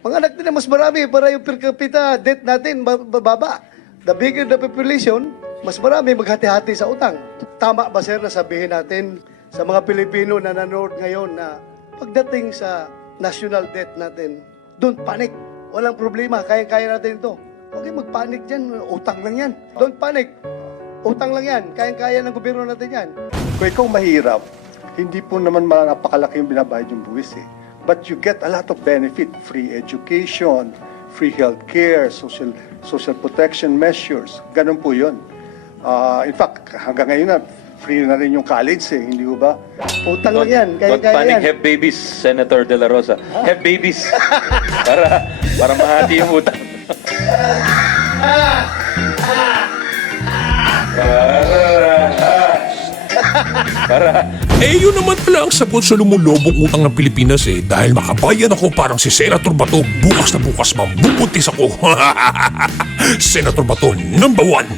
Mga anak nila mas marami para yung per capita debt natin ba- bababa. The bigger the population, mas marami maghati-hati sa utang. Tama ba sir na sabihin natin sa mga Pilipino na nanonood ngayon na pagdating sa national debt natin, don't panic. Walang problema, kaya-kaya natin ito. Huwag kayong magpanik dyan, utang lang yan. Don't panic. Utang lang yan, kaya-kaya ng gobyerno natin yan. Kung ikaw mahirap, hindi po naman napakalaki yung binabayad yung buwis eh. But you get a lot of benefit. Free education, free health care, social, social protection measures. Ganun po yun. Ah, in fact, hanggang ngayon na, free na rin yung college eh, hindi ko ba? Utang lang yan, Don't kaya-kaya panic, yan. have babies, Senator De La Rosa. Have babies. para para mahati yung utang. para Eh yun naman pala ang sagot sa lumulobong utang ng Pilipinas eh dahil makabayan ako parang si Senator Bato bukas na bukas mambubuntis ako. Senator Bato number one.